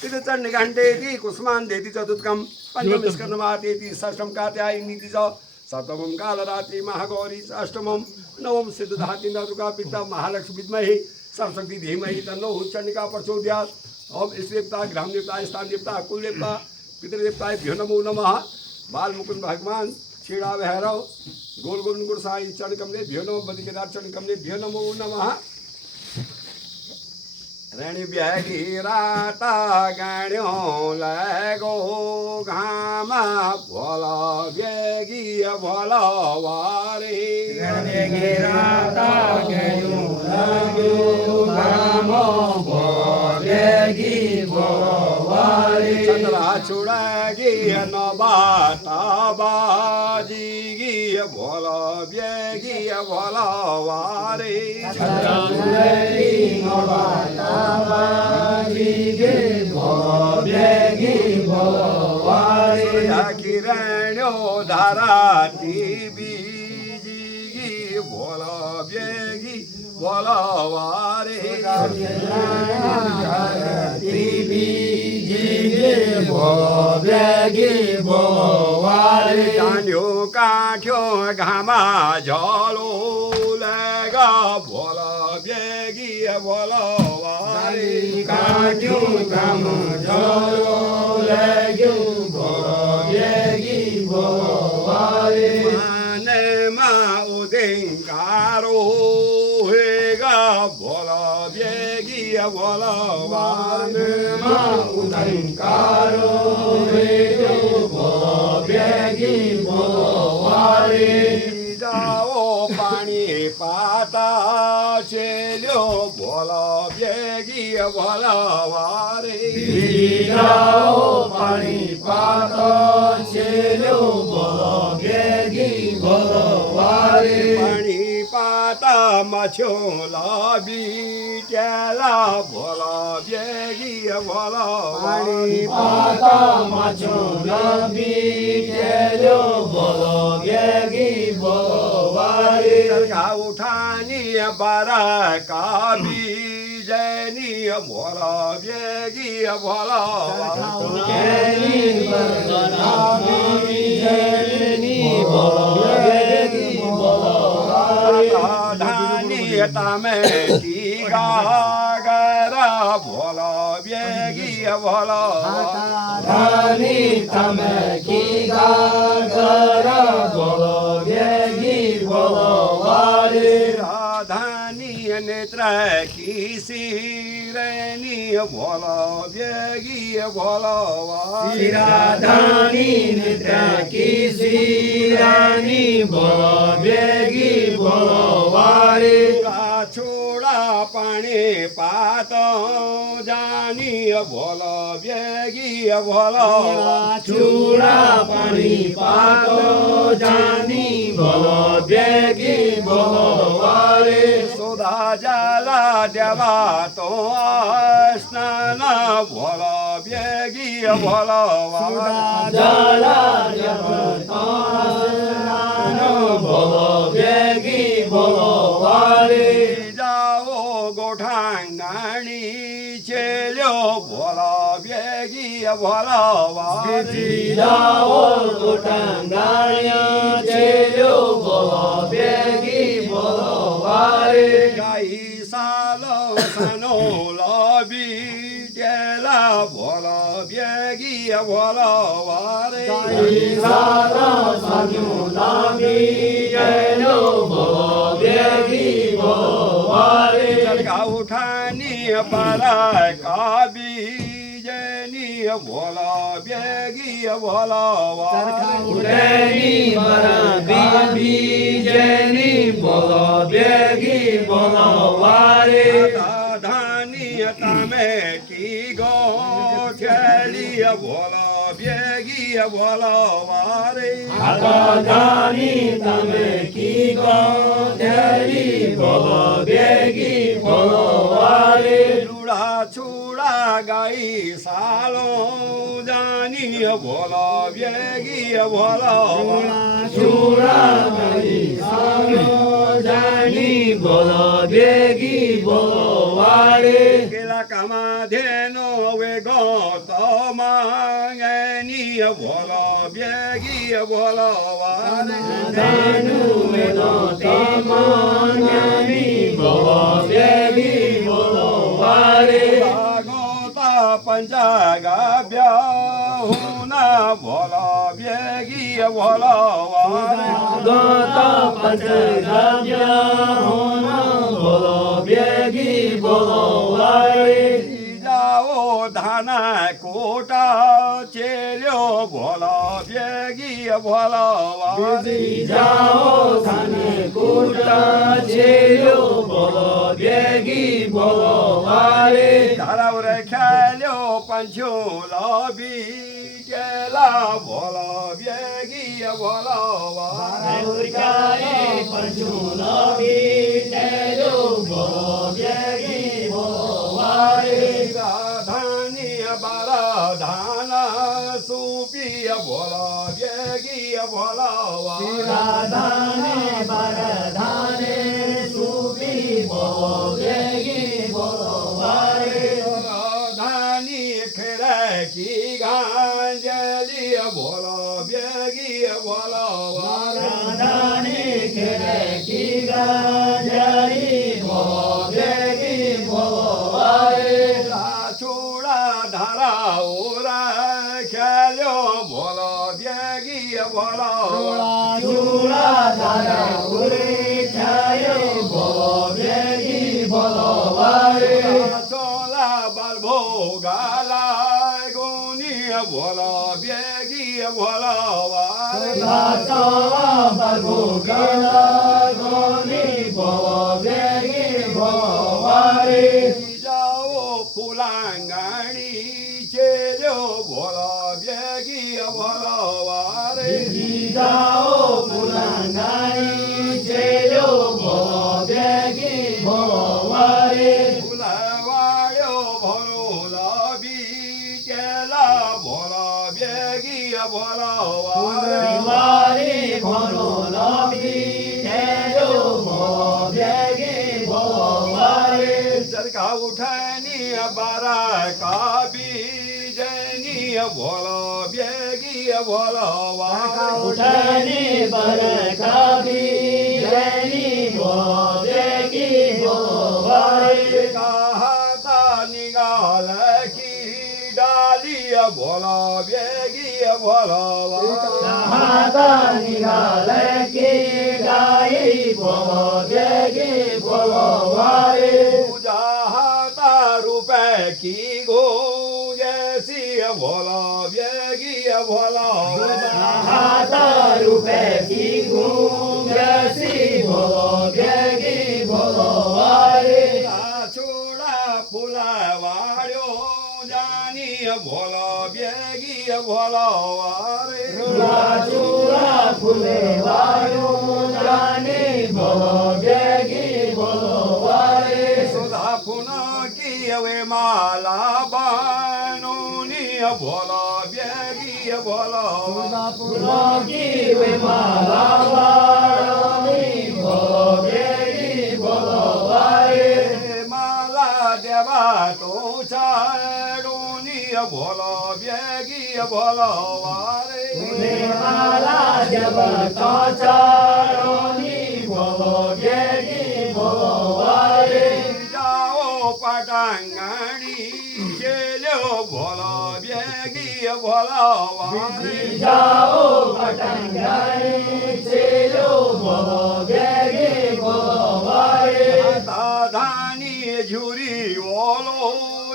तिथे चंडिकांडेति कुसुमांडेति चतुर्थकम पंचमस्कर्णमातेति षष्ठम कात्यायनीति च सप्तमं कालरात्रि महागौरी च अष्टमं नवम सिद्धधाति नदुर्गा पिता महालक्ष्मी विद्महे सरस्वती धीमहि तन्नो चंडिका प्रचोदयात्। ओम इष्ट देवता ग्राम देवता स्थान देवता कुल देवता पितृदेवताभ्यो नमो नमः। बाल मुकुंद भगवान छेड़ा भैरव गोल गोल गुड़ साई चरण कमले भ्यो नमो बदि केदार चरण कमले भ्यो नमो नमः। ऋणि राता गाण्यो लगो घामा भोल बेगी भोल वारे राता गाण्यो लगो घामा भोल बेगी भोल वारे चंद्रा चुड़गी नबाता बाजी भोल बेगी भोल वारे किरणो धाराती बीजी भोल बेगी भोल वारे कान्यो काठ्यो घामा झलो लगा भोल बेगी भोल वारे काट्यो घाम झलो लाग्यो बेगी भोवारे मानमा उदेंकारो हेगा भोल बेगी भोल मानमा उदेंकारो हेगा बेगी भोवारे जाओ पानी पाता चेल्यो भोल बेगी भोल वारे जाओ पानी पाता चेल्यो भोल बेगी भोवारे पानी पाता मछो लाबी चला भोल बेगी भोल पानी पाता मछो लाबी चेल्यो भोल बेगी भोवारे का उठानी बरा का बीजनी भोल बेगी भोल धानी तमे की गागरा भोल बेगी भोल धानी तमे की गागरा भोल बेगी भोवारे धानी नेत्र की सिरनी भोल बेगी भोल शिराधानी नेत्र की शिरानी भोल बेगी भोवारे छोड़ा पानी पात जानी भोल बेगी भोल चूड़ा पानी पातो जानी भोल बेगी भोवारे सुधा जाला देवा तो स्नान भोल बेगी भोल जाला भोल बेगी भोवारे जाओ गोठांगाणी चेल्यो भोल बेगी भोल जाओ गोटांगाण्या चेल्यो भोल बेगी भोवारे गाई सालो सानो लबी चेला भोल बेगी भोल वारे सारा सानो लागी चेल्यो भोल बेगी भोवारे का उठानी परा का बीजनी भोल बेगी भोल उठनी बरा बीजनी भोल बेगी भोवारे धानी तमे की गो छेली भोल बेगी भोल वारे धानी तमे की गोधरी भोल बेगी भोवारे चूड़ा चूड़ा गाई सालो जानी भोल बेगी भोल चूड़ा गई सालो जानी भोल बेगी भोवारे केला कामा धेनो 왜 거떠망애니 보러 배기 보러 와래 다누에 거떠망애니 보러 배기 보러 와래 거떠 번자가 벼우나 보러 배기 보러 와래 거떠 번자가 벼우나 보러 배기 보러 와래 이자오 다나 고टा 제려 보러 배기 보러 와래 जाओ थाने कोटा चेलो बोलो बेगी बोलो वारे 다라우레 캬려 판초라 비게라 보러 배기 보러 와래 우리가에 पंचुला भी चेलो बोलो बेगी बोलो वारे धानिया बारा धाना सुपिया बोला बेगिया बोला राधाने बरधाने सुबी बोलो बेगी बोलो वारे धानी खेरा की गांजलिया बोला बेगिया बोला राधाने खेरे की गाजरी बोलो बेगी बोलो वारे छोड़ा धारा ओरा खेलो बोला बेगिया बोला चूड़ा धारा उरे छायो बोलो बेगी बोलो वारे सोला बलभो गाला गोनिया बोला बेगिया बोला लाचावा बलबो गाला गोनी बोलो बेगी बोलो वारे जाओ फुलांगाणी चेलो बोला बेगिया बोला वारे जाओ पुलांगाई चेलो बोलो बेगी बोलो वारे फुलावायो भरोला बीकेला बोला बेगिया बोला वारे वारे भरो लबी चेलो बोलो बेगी बोलो वारे चरखा उठानी बारा का बीजनी बोला बेगिया बोला वारे उठाने पर कभी जैनी बोलो बेगी बोलो वारे कहाता निकाल की डालिया बोला बेगिया बोला हाथा निकाल के गाई बोलो बेगी बोलो वारे पूजाता रुपए की गो जैसी बोला बेगिया बोला हाथा रुपए की गुंजसी बोलो बेगी बोलो वारे छोड़ा फुला वाड़ो जानी बोला बेगिया बोला वारे चूड़ा फुले वायो जाने बोलो बेगी बोलो वारे सुधा पुना की वे माला बानोनी बोला बेगिया बोला फूलों की वे माला वारोनी बोलो बेगी बोलो वारे माला देवा तो चारोनी बोला बेगिया बोला वारे माला जब तो चारोनी बोलो बेगी बोलो वारे जाओ पटांगणी चलो बोला बेगिया बोला वारे जाओ पटंगाई चलो बोलो बेगी बोलो वारे दादानी झूरी बोलो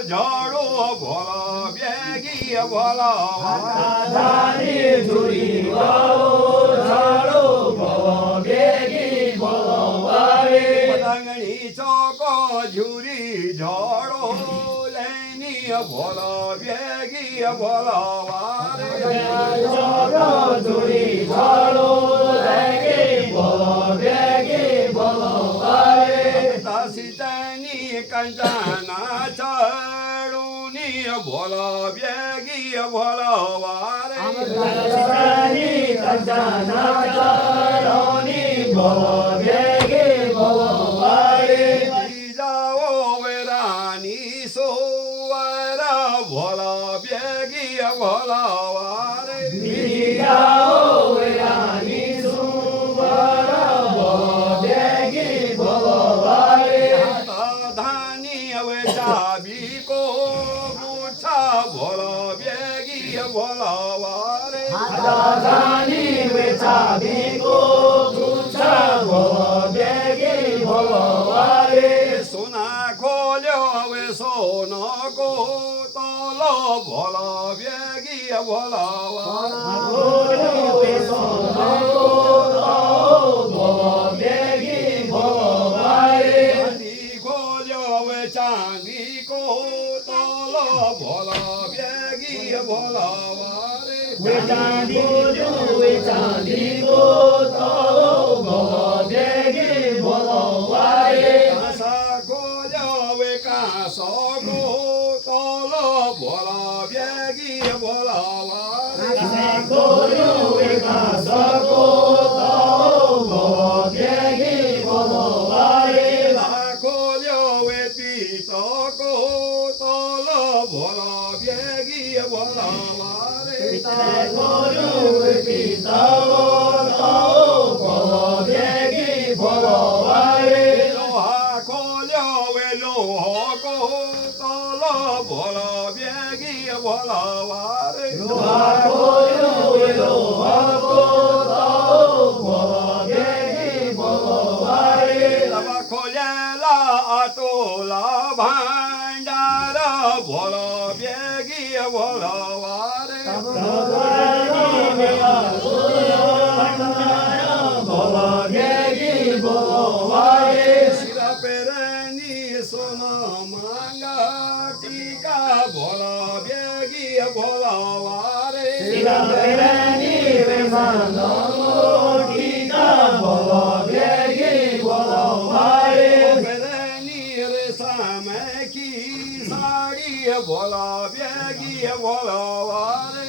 झाड़ो बोला बेगिया बोला धानी झुरी वालो झाड़ो बोलो बेगी बोलो वारे पतंगड़ी चौको झूरी झाड़ो लेनी बोला बेगिया बोला वारे चोरो झुरी झाड़ो लेगे बोलो बेगी बोलो वारे दासितनी कंचना चढ़ूनी बोला बेगिया बोला वारे रानी कंचना चारोनी बोलो बेगी बोलो वारे जाओ वे रानी सोवरा ભોલા બેગી ભોલાવારે બીજાઓ વેરાની સુવર બેગી ભોવારે ધાની હવે ચાબી કો પૂછા ભોલા બેગી ભોલાવારે દાદાની વેચાબી કો પૂછા બેગી ભોવારે સોના ખોલ્યો હવે સોનો કો તોલો ભોલા બેગી ભોલાવારે ચાંદી ખોલ્યો હવે ચાંદી કો તોલો ભોલા બેગી ભોલાવારે કાસા ખોલ્યો હવે કાસો કો તોલો ભોલા બેગી ભોલાવારે ખોલ્યો હવે પીતો કો તોલો ભોલા બેગી ભોલાવારે લોહા ખોલ્યો હવે લોહો કો તોલો ભોલા બેગી ભોલાવારે તવા ખોલેલા આટોલા ભાંડાર ભોલો બેગી ભોલાવારે શિરા પેરની સોના માંગા ટીકા ભોલા બેગી ભોલાવારે પેરની રે સામે કી સાડી ભોલા બેગી ભોલાવારે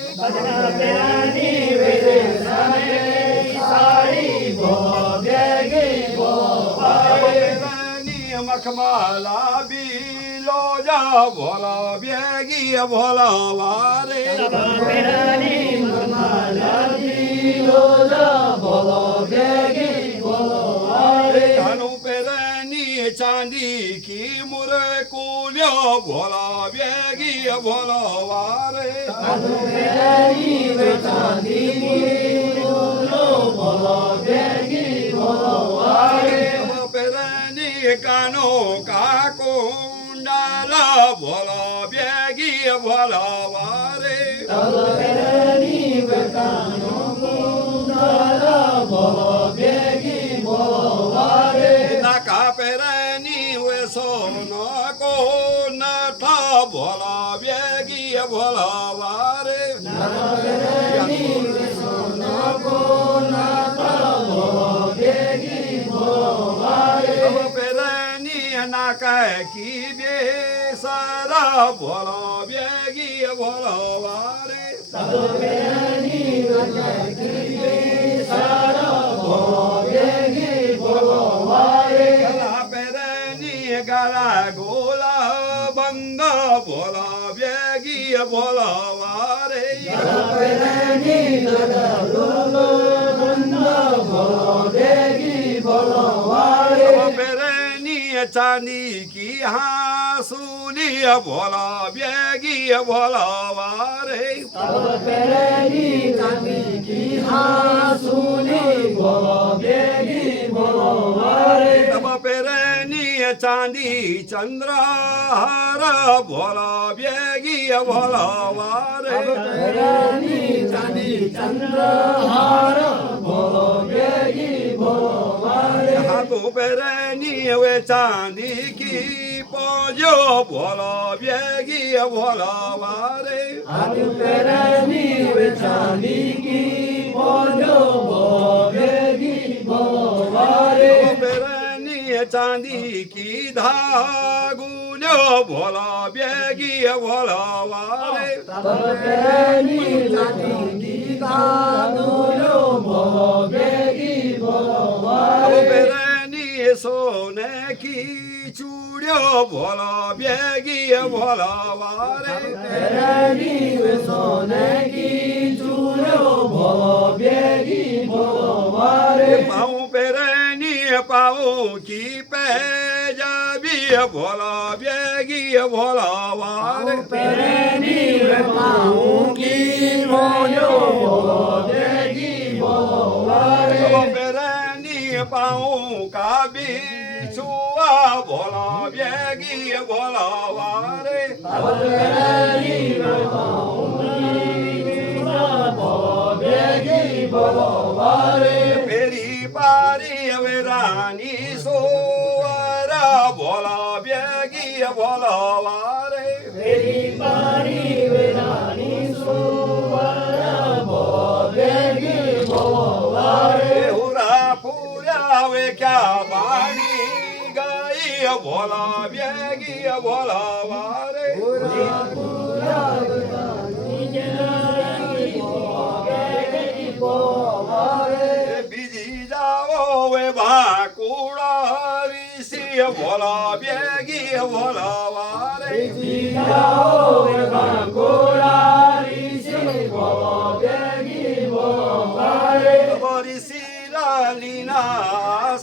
પેરની મખમાલા બીલો જા ભોલા બેગી ભોલાવારે કાનુ પેરની ચાંદી કી મુરે કુલ્યો ભોલા બેગી ભોલાવારે પેરની કાનો કાકુંડાલા ભોલા બેગી ભોલાવારે નાકા પેરની વે સોનો કો નઠા ભોલા બેગી ભોલાવારે પેરની નાકા કી બે સારા ભોલા બેગી ભોલાવારે ગલા પેરની ગળા ગોલા બંગા ભોલા બેગી ભોલાવારે પેરની ચાંદી કી હાસુલી ભોલા બેગી ભોલાવારે તબ પેરની ચાંદી ચંદ્રહાર ભોલા બેગી ભોલાવારે હાથો પેરની હવે ચાંદી કી પોજો ભોલા બેગી ભોલાવારે પેરની ચાંદી કી ધાગુલ્યો ભોલા બેગી ભોલાવારે પેરની સોને કી ચૂડી પૂર્યો ભોલો ભેગી ભોલો વારે પેરેની વેસોને કી ચૂર્યો ભોલો ભેગી ભોલો વારે પાઉં પેરેની પાઉં કી પે જાબી ભોલો ભેગી ભોલો વારે પેરેની વેપાઉં કી મોયો ભોલો ભેગી ભોલો વારે પેરેની પાઉં કાબી છુઆ ભોલો ભેગી ભોલો વારે પેરેની વેપાઉં કી ભોલો ભેગી ભોલો વારે પેરી પારી વેરાની સોરા ભોલો ભેગી ભોલો વારે પેરી પારી વેરાની સુવરા ભોલો ભેગી ભોલો વારે હુરા પૂર્યા વે ક્યા બાણી ગાઈ ભોલો ભેગી ભોલો વારે બીજી જાઓ વે ભાકુડા ઋષિ ભોલો ભેગી ભોલો વારે ઋષિ લાલીના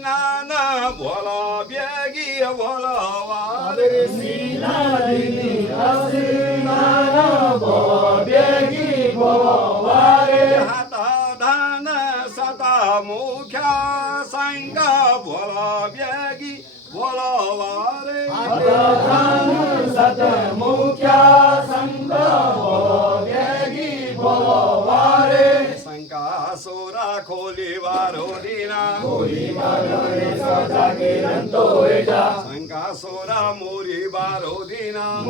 નાના ભોલો ભેગી ભોલો વારે હાતા ધાન સતા મુખ્યા સંગા ભોલો ભેગી ભોલો વારે શંકા સોરા ખોલી વારો દીના શંકા સોરા મોરી બારો દીના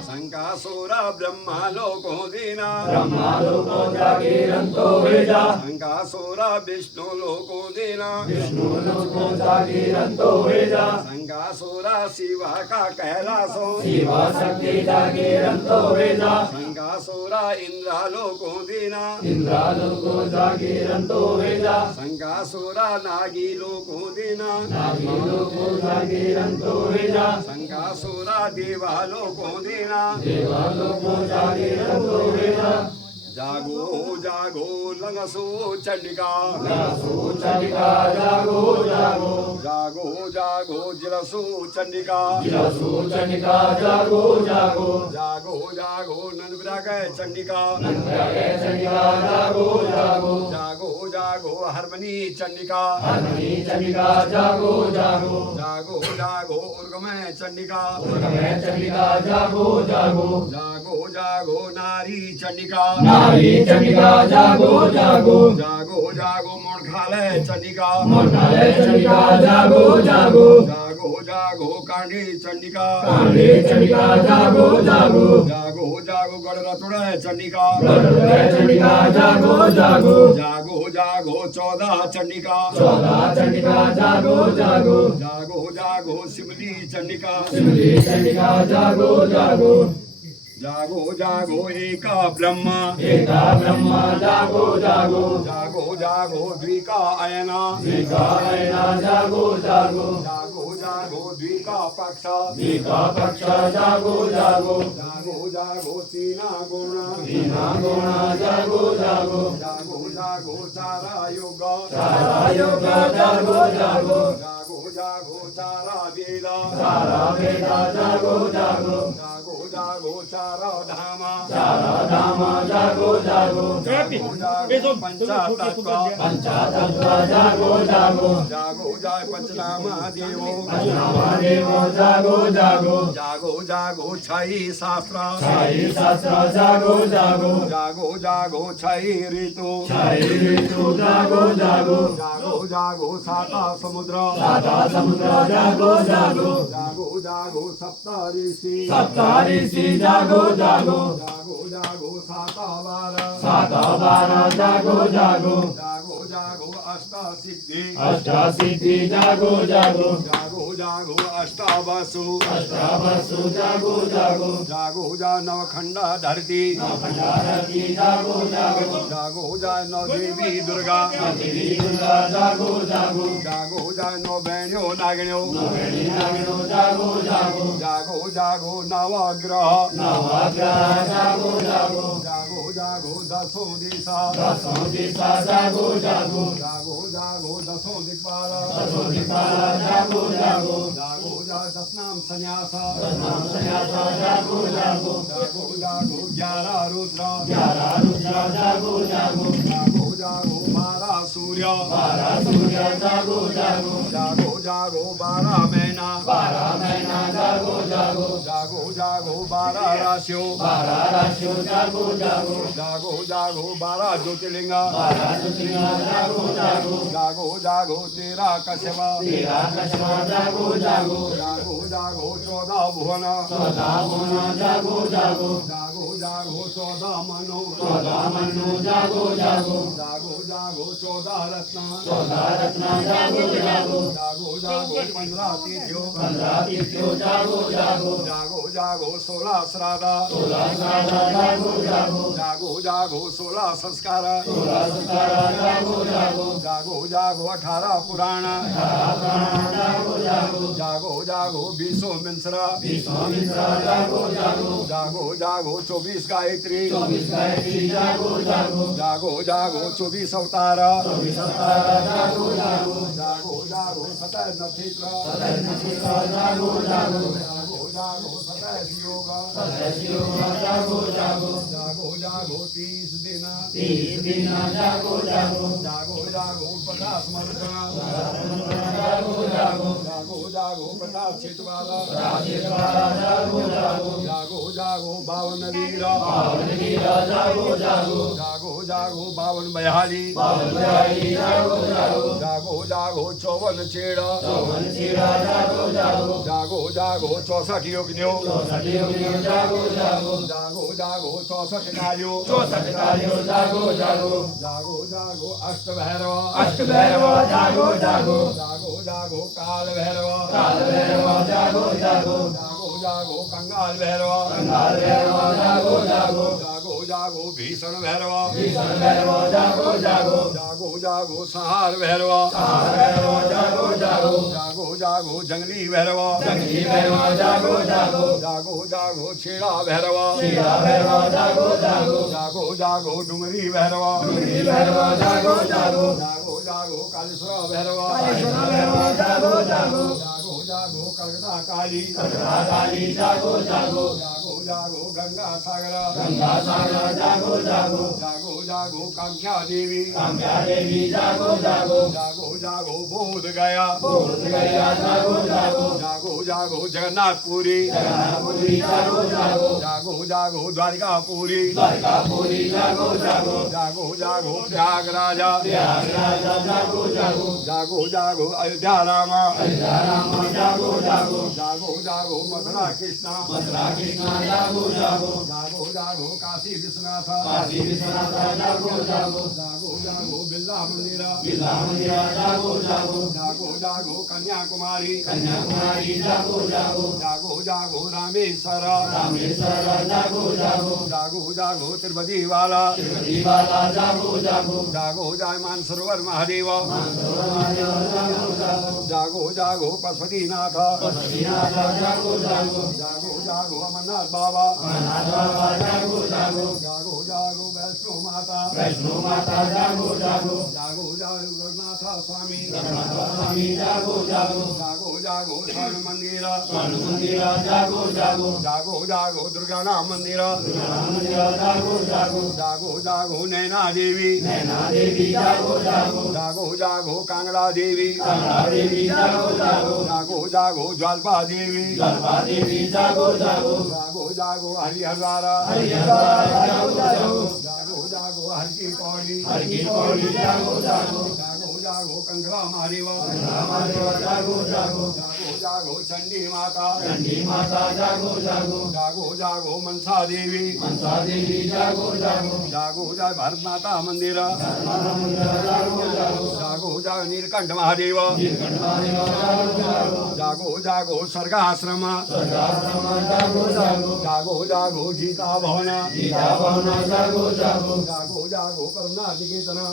શંકા સોરા બ્રહ્મા લોકો દીના શંકા સોરા વિષ્ણુ લોકો દીના શંકા સોરા શિવા કા કૈલાસો શંકા સોરા ઇન્દ્રા લોકો દીના શંકા સોરા નાગી લોકો દીના શંકા સોરા દેવા લોકો દીના જાગો જાગો લંગસુ ચંડિકા જાગો જાગો જલસુ ચંડિકા જાગો જાગો નંદવિરાગ ચંડિકા જાગો જાગો હરમની ચંડિકા જાગો જાગો ઉર્ગમે ચંડિકા જાગો જાગો નારી ચંડિકા જાગો જાગો મોણખાલે ચંડિકા જાગો જાગો કાંડી ચંડિકા જાગો જાગો ગઢરતુડે ચંડિકા જાગો 14 ચંડિકા જાગો સિમલી ચંડિકા જાગો એકા બ્રહ્મ જાગો દ્વિકા અયના જાગો દ્વિકા પક્ષ જાગો તીના ગુણ જાગો ચારા યોગ જાગો ચારા વેદા જાગો ચારા ધામા જાગો પંચાતત્વ જાગો જાય પંચનામા દેવો જાગો છઈ શાસ્ત્ર જાગો છઈ ઋતુ જાગો સાતા સમુદ્ર જાગો સપ્ત ઋષિ जागो जागो जागो जागो साता बार सात बार जागो जागो जागो जागो अष्ट सिद्धि अष्ट सिद्धि जागो जागो जागो जागो अष्टावसु अष्टावसु जागो जागो जागो जा नवखंड धरती भंडारती जागो जागो जागो जा नौ देवी दुर्गा देवी दुर्गा जागो जागो जागो जा नौ बहनियों नागिनियों नवेणी नागिनो जागो जागो जागो जागो नवग्रह नवग्रह जागो जागो जागो जागो दसों दिशा दसों दिशा जागो जागो जागो जागो दसों दिक्पाल दसों दिक्पाला जागो जागो जागो जा दशनाम संन्यास नाम संन्यासा जागो जागो जागो जागो 11 रुद्र 11 रुद्र जागो जागो जागो जागो 12 सूर्य 12 सूर्य जागो जागो जागो जागो 12 महीना 12 महीना जागो जागो जागो जागो 12 राशियों 12 राशियों जागो जागो जागो जागो 12 ज्योतिर्लिंग 12 ज्योतिर्लिंग जागो जागो जागो जागो 13 कश्यप 13 कश्यप जागो जागो जागो जागो 14 भुवन 14 भुवन जागो जागो जागो जागो 14 मनु 14 मनु जागो जागो जागो जागो 14 रत्न 14 रत्न जागो जागो जागो जागो 15 तिथियों 15 तिथियों जागो जागो जागो जागो 16 श्राद्ध 16 श्राद्ध जागो जागो जागो जागो 16 संस्कार 16 संस्कार जागो जागो जागो जागो 18 पुराण 18 प्राण जागो जागो जागो जागो 20 मिश्रा 20 मिश्रा जागो जागो जागो जागो 24 गायत्री 24 गायत्री जागो जागो जागो जागो 24 अवतार 24 अवतार जागो जागो जागो जागो 27 नक्षत्र 27 नक्षत्र जागो जागो जागो जागो 27 योग 27 योग जागो जागो जागो जागो 30 दिन 30 दिन जागो जागो जागो जागो 50 मरुद्र जागो जागो जागो जागो 50 क्षेत्रवाला राजेश्वरा जागो जागो जागो जागो 52 वीर पावन वीरा जागो जागो जागो जागो 52 बयाली पावन बयाली जागो जागो जागो जागो 54 छेड़ चौवन चीड़ा जागो जागो जागो जागो 64 योगिनियों 64 योगियों जागो जागो जागो जागो 64 नारियों 64 कार्यों जागो जागो जागो जागो अष्ट भैरव अष्ट भैरव जागो जागो जागो जागो काल भैरव काल भैरव जागो जागो जागो जागो कंगाल भैरव कंगाल भैरव जागो जागो जागो जागो भीषण भैरव भीषण भैरव जागो जागो जागो जागो संहार भैरव संहार भैरव जागो जागो जागो जागो जंगली भैरव जंगली भैरव जागो जागो जागो जागो छेड़ा भैरव चीड़ा भैरव जागो जागो जागो जागो डुंगरी भैरव डुंगरी भैरव जागो जागो जागो जागो कालेश्वर भैरव कालेश्वर भैरव जागो जागो जागो जागो कलकत्ता काली कटरा काली जागो जागो जागो जागो गंगा सागर गंगा सागर जागो जागो जागो जागो कांख्या देवी काम्या देवी जागो जागो जागो जागो बोध गया बोध गया जागो जागो जागो जागो जगन्नाथपुरी जगन्नाथपुरी जागो जागो जागो जागो द्वारिकापुरी द्वारकापुरी जागो जागो जागो जागो प्रयागराज प्रयागराज जागो जागो जागो जागो अयोध्या राम अयोध्या राम जागो जागो जागो जागो मथुरा कृष्ण मथुरा कृष्ण जागो जागो जागो जागो काशी विश्वनाथ काशी विश्वनाथ जागो जागो जागो जागो बिरला मंदिर बिरला मंदिर जागो जागो जागो जागो कन्याकुमारी कन्याकुमारी जागो जागो जागो जागो रामेश्वर रामेश्वर जागो जागो जागो जागो तिरुपति वाला तिरुपति वाला जागो जागो जागो जाय मानसरोवर महादेव मानसरोवर महादेव जागो जागो जागो जागो पशुपतिनाथ पशुपतिनाथ जागो जागो जागो जागो अमरनाथ बाबा अमरनाथ बाबा जागो जागो जागो जागो वैष्णो माता वैष्णो माता जागो जागो जागो जागो रघुनाथ स्वामी रघुनाथ स्वामी जागो जागो जागो जागो स्वर्ण मंदिर स्वर्ण मंदिर जागो जागो जागो जागो दुर्गा नाम मंदिर दुर्गा मंदिर जागो जागो जागो जागो नैना देवी नैना देवी जागो जागो जागो जागो कांगड़ा देवी कमला देवी जागो जागो जागो जागो ज्वाल्पा देवी गलपा देवी जागो जागो जागो जागो हरिहरद्वारा हरिहरद्वार जागो जागो जागो जागो हर की पौड़ी हर की पौड़ी जागो जागो जागो जागो जागो कंकरा महादेव महादेव जागो जागो जागो जागो चंडी माता चंडी माता जागो जागो जागो जागो मनसा देवी मनसा देवी जागो जागो जागो जाग भारत माता मंदिर जागो जागो जागो जाग नीलकंठ महादेव नीलकंठ महादेव जागो जागो जागो जागो स्वर्गाश्रम स्वर्गाश्रम जागो जागो जागो जागो गीता भवन गीता भवन जागो जागो जागो जागो करुणा निकेतन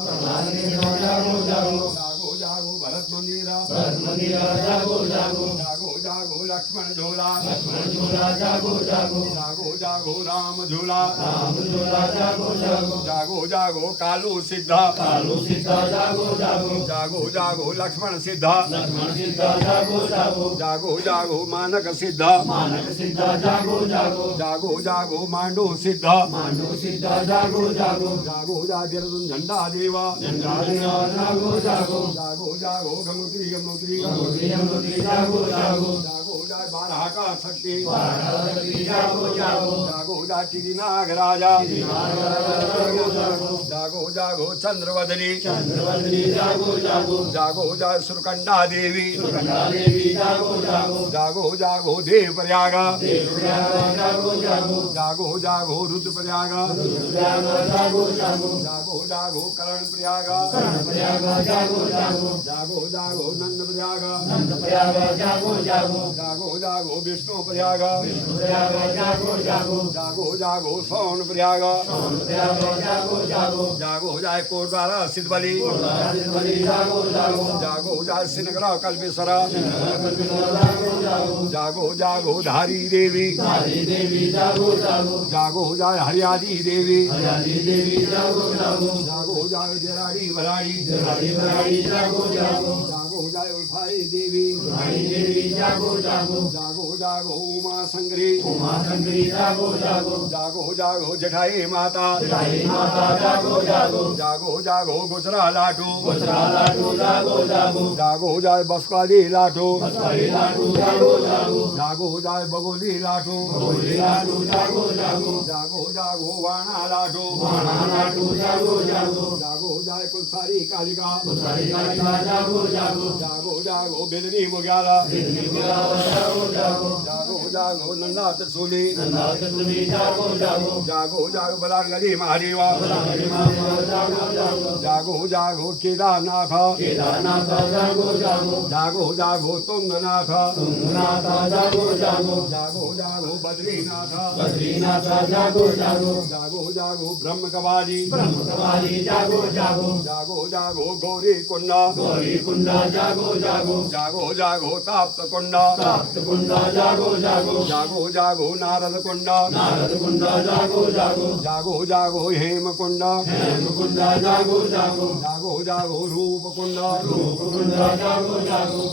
जागो जागो जागो जागो भरत मंदिर भरत मंदिर जागो जागो जागो जागो लक्ष्मण झोला लक्ष्मण झूला जागो जागो जागो जागो राम झूला राम झूला जागो जागो जागो जागो कालू सिद्ध कालू सीता जागो जागो जागो जागो लक्ष्मण सिद्ध लक्ष्मण सीता जागो जागो जागो जागो मानक सिद्ध मानक सीता जागो जागो जागो जागो मांडू सिद्ध मांडू सीता जागो जागो जागो जा देहरादून झंडा देवा झंडा देवा जागो जागो जागो जागो गंगोत्री यमुनोत्री गंगोत्री यमुनोत्री जागो जागो जागो जा बारह का शक्ति वाराणसी जागो जागो जागो जा टिरी नागराजा जागो जागो जागो जागो चंद्रवदनी चंद्रवदनी जागो जागो जागो जा सुरकंडा देवी सुकन्या देवी जागो जागो जागो जागो देव प्रयाग देवप्रयाग जागो जागो जागो जागो रुद्र प्रयाग रुद्रप्रयाग जागो जागो जागो जागो कर्ण प्रयाग कर्णप्रयाग जागो जागो जागो जागो नंद प्रयाग नंदप्रयाग जागो जागो जागो जागो विष्णु प्रयाग विष्णुप्रयाग जागो जागो जागो जागो सोन प्रयाग सोनप्रयाग जागो जागो जागो जाय कोटद्वारा सिद्ध बलि राजबली जागो जागो जागो जाय सिनग्रह कल्पेश्वर जागो जागो जागो जागो धारी देवी काली देवी जागो जागो जागो जाय हरियाली देवी हरियाली देवी जागो जागो जागो जाय जराड़ी भराड़ी हरी भराड़ी जागो जागो जागो जाय उल्फाई देवी हरी देवी जागो जागो जागो जागो उमा संग्री उमा शंकरी जागो जागो जागो जागो जठाई माता जटाई माता जागो जागो जागो जागो गुजरा लाटू गुजरा लाडू जागो जागो जागो जाय बसकाली लाटू हरी लाडू जागो जागो जागो जाय बगोली लाटू होली लाडू जागो जागो जागो जागो वाणा लाटू माणा लाडू जागो जागो जागो जाय कुलसारी कालिका सारी कालिका जागो जागो जागो जागो बेदनी मुग्याला जागो जागो जागो जागो नंदा त्रिशूली नंदाचंद्री जागो जागो जागो जागो बलांगली महादेवा जागो जागो जागो जागो केदारनाथ केदारनाथ जागो जागो जागो जागो तुंगनाथ तुंगनाथ जागो जागो जागो जागो बद्रीनाथ बद्रीनाथ जागो जागो जागो जागो ब्रह्म कवाली ब्रह्मकवाली जागो जागो जागो जागो गौरी कुंड गौरी कुंडा जागो जागो जागो जागो ताप्त कुंड प्राप्त कुंडा जागो जागो जागो जागो नारद कुंड नारद कुंडा जागो जागो जागो जागो हेम कुंड हेम कुंडा जागो जागो जागो जागो रूप कुंड रूप कुंडा जागो जागो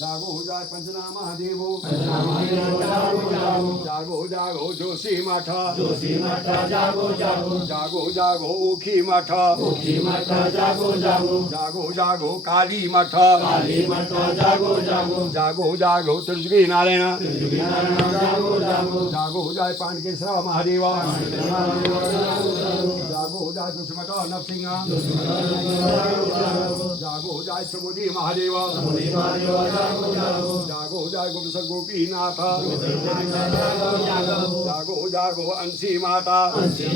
जागो जाय पंचनामा देवो जागो जागो जागो जागो जोशी माठा जोशी माता जागो जागो जागो जागो ओखी माठा ओखी माता जागो जागो जागो जागो काली माठा काली माता जागो जागो जागो जागो त्रिजुगी नारायण जागो जागो जागो जाय पानकेश्वर महादेवा जागो जाय दुष्मता नरसिंह जागो जाय समुदी महादेवा जागो जाय गोपस गोपीनाथ जागो जागो अंशी माता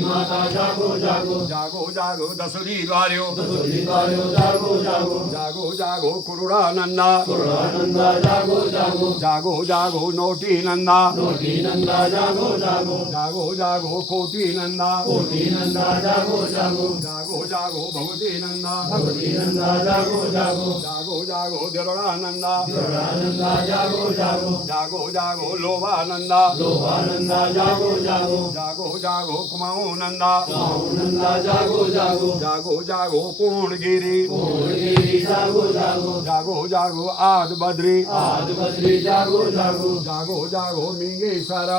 माता जागो जागो जागो जागो दसरी द्वार्यो जागो जागो जागो जागो कुरुड़ानंदा नंदा जागो जागो जागो जागो नोटी नंदा नोटी नंदा जागो जागो जागो जागो कोटी नंदा कोटी नंदा जागो जागो जागो जागो भगवती नंदा भगवती नंदा जागो जागो जागो जागो देवड़ानंदा नंदा जागो जागो जागो जागो लोभानंदा लोभानंदा जागो जागो जागो जागो कुमाऊ नंदा नंदा जागो जागो जागो जागो पूर्णगिरी पूर्णगिरी जागो जागो जागो जागो आद बद्री आज बद्री जागो जागो जागो जागो मिंगेश्वर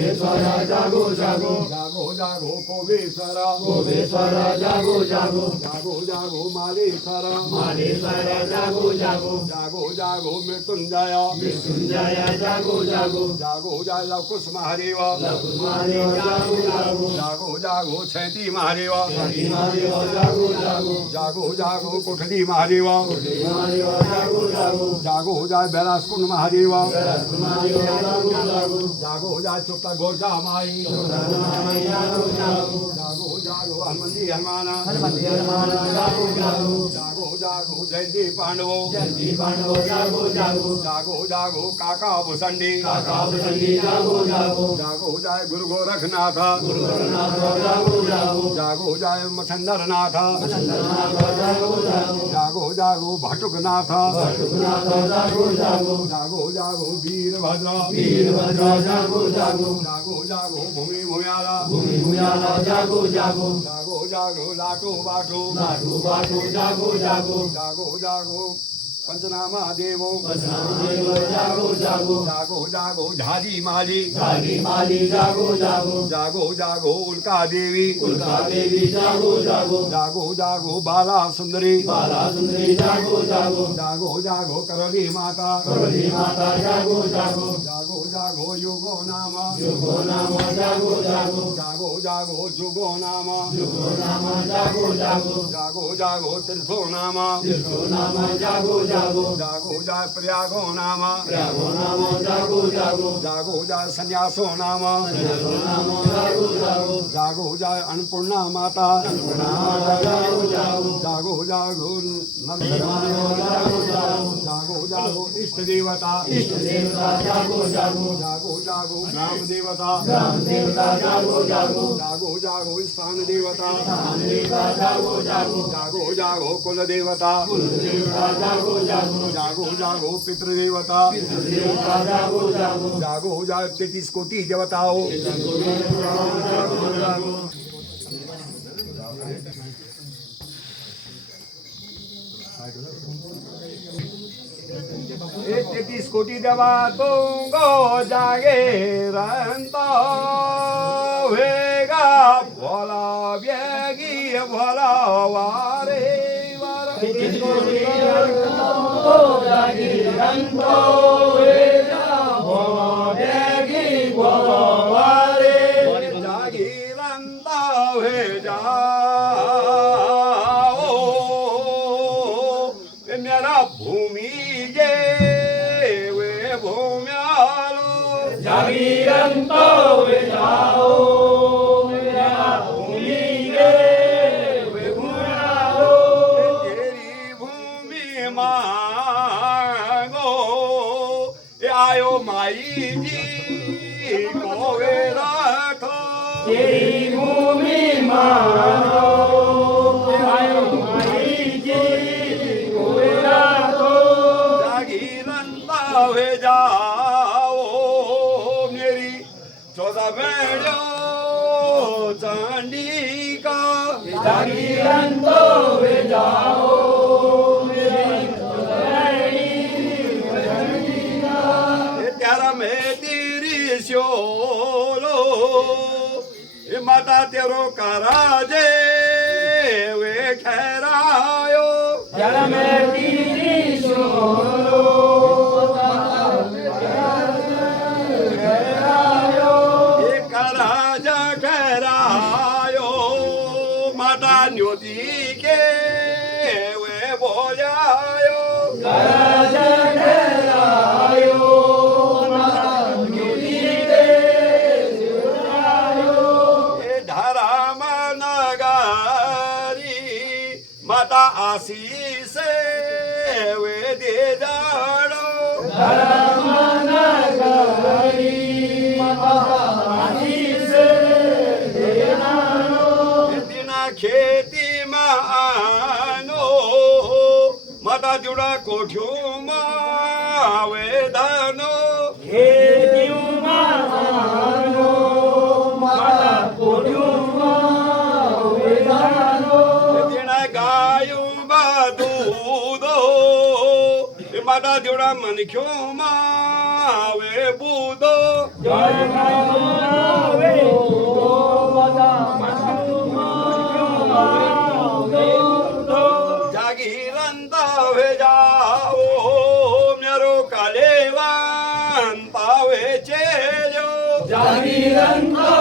कोबेश्वर जागो जागो जागो जागो कोबेश्वर कोबेश्वर जागो जागो जागो जागो मालेश्वर मालेश्वर जागो जागो जागो जागो मृत्युंजय मृत्युंजय जागो जागो जागो जागो कुश महादेव लकुमादेव जागो जागो जागो जागो छैती महादेव महादेव जागो जागो जागो जागो कोठली महादेव महादेव जागो जागो जागो जाय बैलासकुंड महादेव महादेव जागो जागो जागो जाय चुप्ता गोरजा माई जागो जागो जागो जागो हनुमंती हनुमान हनुमति हनुमान जागो जागो जागो जागो जयंती पांडवो जयंती पांडव जागो जागो जागो जागो काका भुसंडी काका भुसंडी जागो जागो जागो जाय गुरु गोरखनाथ गुरु गोरखनाथ जागो जागो जागो जाय मठंदरनाथ चंद्रनाथ जागो जागो जागो जागो भाटुकनाथ भटुकनाथ जागो जागो जागो जागो वीरभद्र वीरभद्र जागो जागो जागो जागो भूमि भूयाला भूमि भूयाला जागो जागो जागो जागो लाटो बाटो लाटू बाटू जागो जागो जागो जागो पंचनामा देवो बसनादेव जागो जागो जागो जागो झाजी माली जागी माली जागो जागो जागो जागो उल्का देवी उल्का देवी जागो जागो जागो जागो बाला सुंदरी बाला सुंदरी जागो जागो जागो जागो करली माता करोली माता जागो जागो जागो जागो युगो नाम युगो नाम जागो जागो जागो जागो जुगो नाम युगो नाम जागो जागो जागो जागो तीर्थो नाम युगो नाम जागो जागो जागो जाय प्रयागो नाम प्रयागो नाम जागो जागो जागो जाय संन्यासो नाम युगो नाम जागो जागो जागो जाय अन्नपूर्णा माता नाम जागो जागो जागो जागो जागो जागो जागो जागो इष्ट देवता इष्ट देवता जागो जागो जागो जागो ग्राम देवता ग्राम देवता जागो जागो जागो जागो स्थान देवता स्थान देवता जागो जागो जागो जागो कुल देवता कुल देवता जागो जागो जागो जागो पितृदेवता देवता जागो जागो जागो जागो 33 कोटि देवताओं जागो जागो ए 33 कोटि देवा तुंगो जागे रंतो वेगा भोला बेगी भोला वारे मेरा भूमि जे वे भूम्यालो जागीरंतो वे जाओ मेरा भूमि गे वे भूम्यालो तेरी भूमि मांगो आयो माई जी को वे राखो तेरी भूमि मानो आयो माई जी कोरा तो जागीरंदा हुए जाओ मेरी 14 बेड़ो चांदी का जागीरंतो वे जाओ मेरी त्यारा में तेरी श्योलो माता तेरो कराजे वे ठहरायो जल में तीरी सोलो एक राजा ठहरायो माता न्योती के वे बोलायो माता आशीष वे दे जाड़ो दिना खेती में आनो माता जुड़ा कोठ्यो वे दानो दिना गायो दूधो माता जुड़ा मन क्यों वे बूदो जागीरंतो